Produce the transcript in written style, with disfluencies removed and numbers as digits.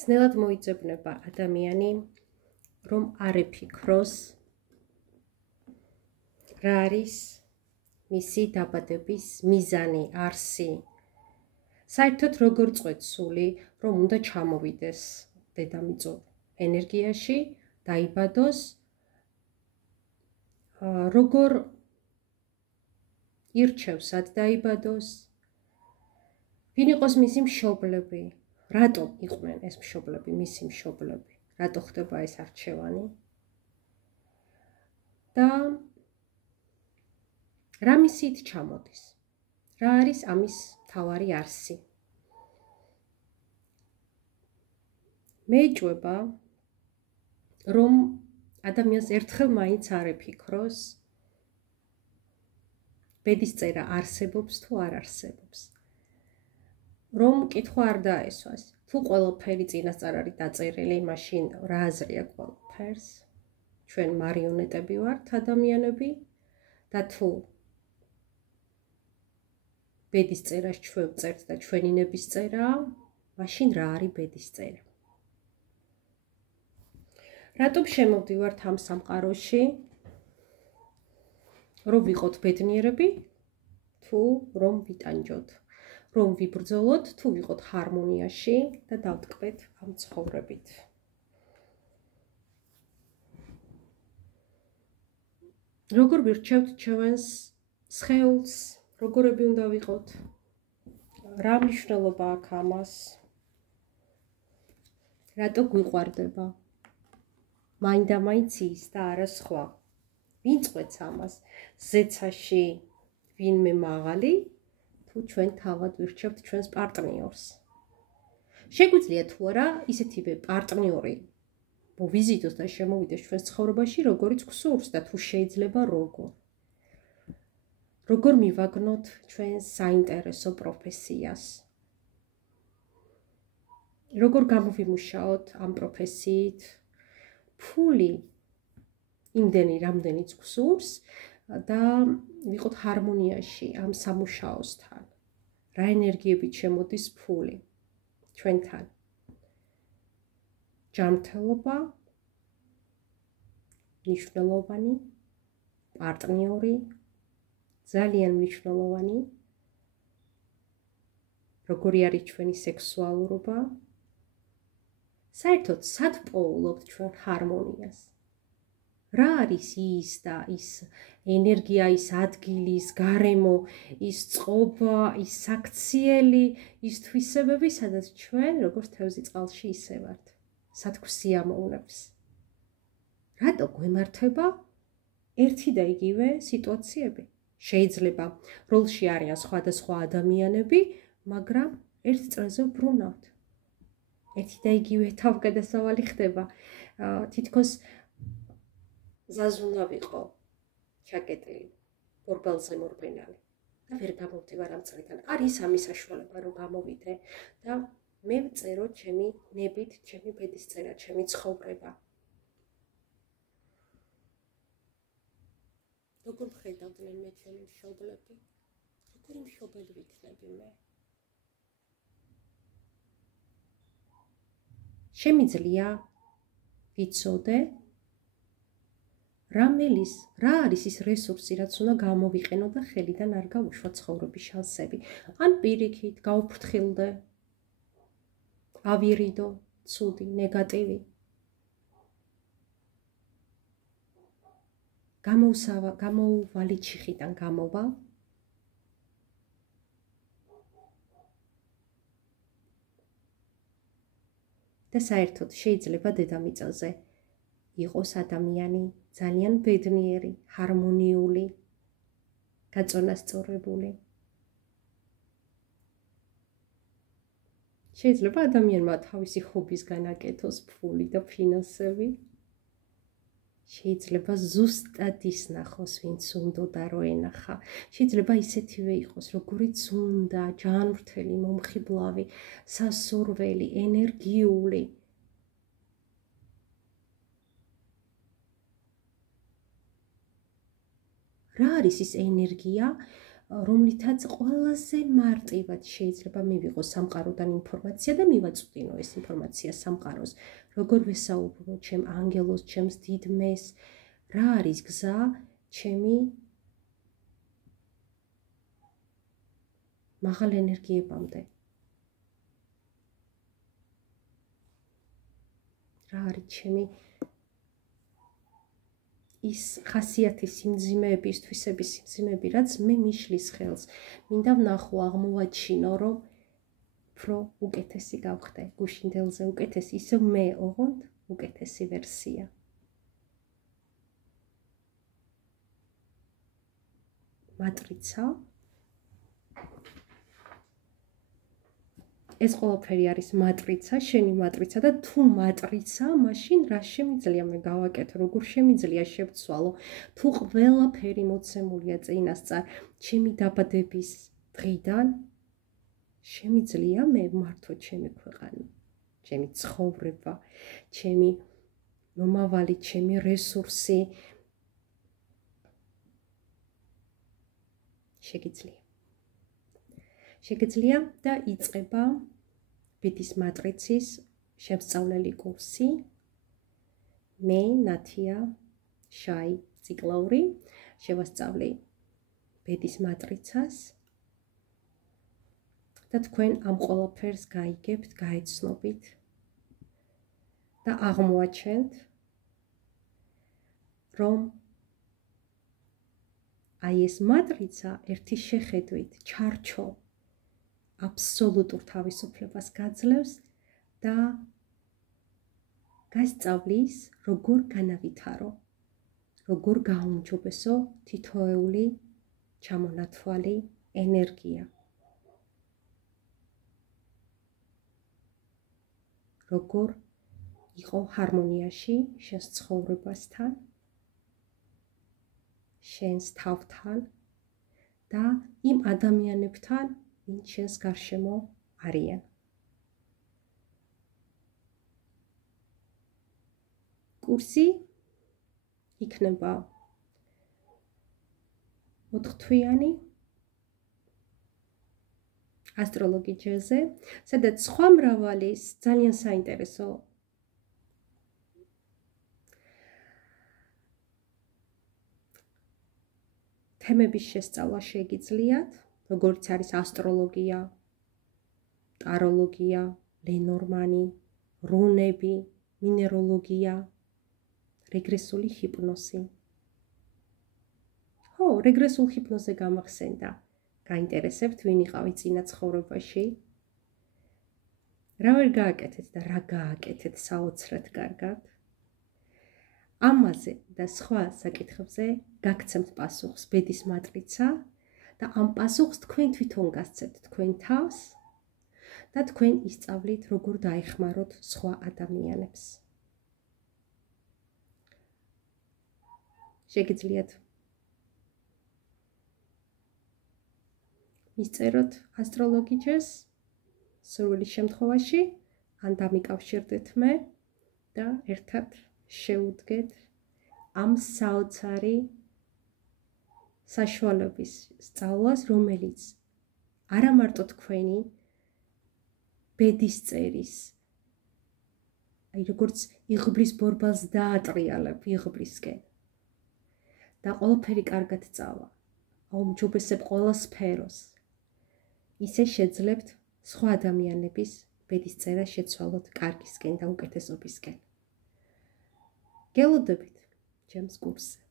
ძნელად მოიძებნება ადამიანი, რომ არ ეფიქროს, რა არის მისი დაბადების მიზანი, არსი. საერთოდ როგორ წვეთ სული, რომ უნდა ჩამოვიდეს დედამიწულ ენერგიაში, დაიბადოს, როგორ ირჩევს სად დაიბადოს, ვინ იყოს მისი მშობლები, რატომ იყვნენ ეს მშობლები, მისი მშობლები, რატო ხდება ეს არჩევანი და რა მისიით ჩამოდის, რა არის ამის მთავარი არსი. მე ეჭვება, რომ ადამიანს ერთხელ მაინც არ ეფიქროს, ბედისწერა არსებობს თუ არ არსებობს. რომ კითხვა არ დაესვას, თუ ყველაფერი წინასწარ არის დაწერილი, მაშინ რა აზრი აქვს ყველაფერს? ჩვენ მარიონეტები ვართ ადამიანები და თუ ბედისწერას ჩვენ ვწერთ და ჩვენი ნებისწერაა, მაშინ რა არის ბედისწერა? რატომ შემოვდივართ ამ სამყაროში? რომ ვიყოთ ბედნიერები, თუ რომ ვიტანჯოთ, რომ ვიბრძოლოთ, თუ ვიყოთ ჰარმონიაში და დავტკბეთ ამ ცხოვრებით. როგორ ვირჩევთ ჩვენს სხეულს, როგორები უნდა ვიყოთ, რა მნიშვნელობა აქვს ამას, რატო გვიყვარდება, მაინდა-მაინც ის და არა სხვა. ვინ წყვეტს ამას? ზეცაში ვინმე მაღალი, თუ ჩვენ თავად ვირჩევთ ჩვენს პარტნიორს. შეგვიძლია თუ არა ისეთივე პარტნიორი მოვიზიდოს და შემოვიდეს ჩვენს ცხოვრებაში, როგორიც გვსურს და თუ შეიძლება როგორ მივაგნოთ ჩვენს საინტერესო პროფესიას. როგორ გამოვიმუშაოთ ამ პროფესიით ფული იმდენი, რამდენიც გვსურს და ვიყოთ ჰარმონიაში ამ სამუშაოსთან. რა ენერგიებით შემოდის ფული ჩვენთან? ჯანმრთელობა, მნიშვნელოვანი, პარტნიორი, ძალიან მნიშვნელოვანი, როგორი არის ჩვენი სექსუალურობა, საერთოდ სად პოულობთ ჩვენ ჰარმონიას? რა არის ის და ის ენერგია, ის ადგილი, ის გარემო, ის წყობა, ის საქციელი, ის თვისებები, სადაც ჩვენ როგორც თევზი წყალში ისე ვართ, სათქვსიამოვნებს. რატო გვემართება ერთი და იგივე სიტუაციები? შეიძლება როლში არიან სხვადასხვა ადამიანები, მაგრამ ერთ წრეზე ვბრუნავთ. ერთი და იგივე თავგადასავალი ხდება, თითქოს ზაზუნა ვიყო ჩაკეტილი, ბორბალზე მორბენალი და ვერ გამოვდივარ ამ წრიდან. არის ამის საშუალება, რომ გამოვიდე და მე ვწერო ჩემი ნებით, ჩემი ბედისწერა, ჩემი ცხოვრება. როგორ მხედავდნენ მე ჩემი მშობლები? როგორი მშობელი ვიქნები მე? შემიძლია ვიცოდე რა არის ის რესურსი, რაც უნდა გამოვიყენო და ხელიდან არ გავუშვა ცხოვრების შანსები. ან პირიქით გავუფრთხილდე, ავირიდო, ცუდი, ნეგატივი. გამოუვალი ჩიხიდან გამოვა. და საერთოდ შეიძლება დედამიწაზე იყოს ადამიანი ძალიან ბედნიერი, ჰარმონიული, გაწონასწორებული. შეიძლება ადამიანმა თავისი ჰობისგან აკეთოს ფული და ფინანსები. შეიძლება ზუსტად ისნახოს, ვინც უნდოდა რომ ენახა. შეიძლება ისეთივე იყოს, როგორიც უნდა, ჯანმრთელი, მომხიბლავი, სასურველი, ენერგიული. რა არის ის ენერგია, რომლითაც ყველაზე მარტივად შეიძლება მივიღო სამყაროდან ინფორმაცია და მივაწვდინო ეს ინფორმაცია სამყაროს. როგორ ვესაუბრო ჩემ ანგელოს, ჩემს დიდმეს, რა არის გზა ჩემი მაღალ ენერგიებამდე. რა არის ჩემი ის ხასიათი სიმძიმეები, ის თვისების სიმძიმეები, რაც მე მიშლის ხელს. მინდა ვნახო, აღმოვაჩინო, რომ უფრო უკეთესი გავხდე, გუშინდელზე უკეთესი, ისევ მე ოღონდ უკეთესი ვერსია. მატრიცა. ეს ყველაფერი არის მატრიცა, შენი მატრიცა და თუ მატრიცა, მაშინ რა შემიძლია მე გავაკეთო, როგორ შემიძლია შევცვალო, თუ ყველაფერი მოცემულია წინასწარ, ჩემი დაბადების დღიდან შემიძლია მე მართო ჩემი ქვეყანა, ჩემი ცხოვრება, ჩემი მომავალი, ჩემი რესურსი შეგიძლია და იწყება ბედის მატრიცის შემსწავლელი კურსი. მე ნათია შაი ციკლაური შევასწავლი ბედის მატრიცას და თქვენ ამ ყველაფერს გაიგებთ, გაეცნობით და აღმოაჩენთ, რომ აი ეს მატრიცა ერთი შეხედვით ჩარჩო აბსოლუტურ თავისუფლებას გაძლევს და გასწავლის, როგორ განავითარო, როგორ გააუმჯობესო თითოეული ჩამონათვალი ენერგია. როგორ იყო ჰარმონიაში შენს ცხოვრებასთან, შენს თავთან და იმ ადამიანებთან, ვინც შენს გარშემო არიან. კურსი იქნება 4-თვიანი ასტროლოგიაზე, სადაც სხვა მრავალი ძალიან საინტერესო თემების შესწავლა შეგიძლიათ, როგორც არის ასტროლოგია, ტაროლოგია, ლენორმანი, რუნები, მინეროლოგია, რეგრესული ჰიპნოზი. ხო, რეგრესულ ჰიპნოზზე გამახსენდა. გაინტერესებთ, ვინ იყავი წინა ცხოვრებაში? რა ვერ გააკეთეთ და რა გააკეთეთ საოცრად კარგად? ამაზე და სხვა საკითხებზე გაგცემთ პასუხს ბედის მატრიცა და ამ პასუხს თქვენ თვითონ გასცემთ თქვენ თავს და თქვენ ისწავლით, როგორ დაეხმაროთ სხვა ადამიანებს. შეგიძლიათ მისწეროთ ასტროლოგიჯეს სურვილის შემთხვევაში, ან დამიკავშირდეთ მე და ერთად შეუდგეთ ამ საოცარი საშუალების სწავლას, რომელიც არა მარტო თქვენი ბედის წერის, აი როგორც იღბლის ბორბალს დაატრიალებ იღბლისკენ და ყველაფერი კარგად წავა, აუმჯობესებ ყველა სფეროს, ისე შეძლებთ სხვა ადამიანების ბედის წერა შეცვალოთ კარგისკენ და უკეთესობისკენ. გელოდებით ჩემს კურსზე.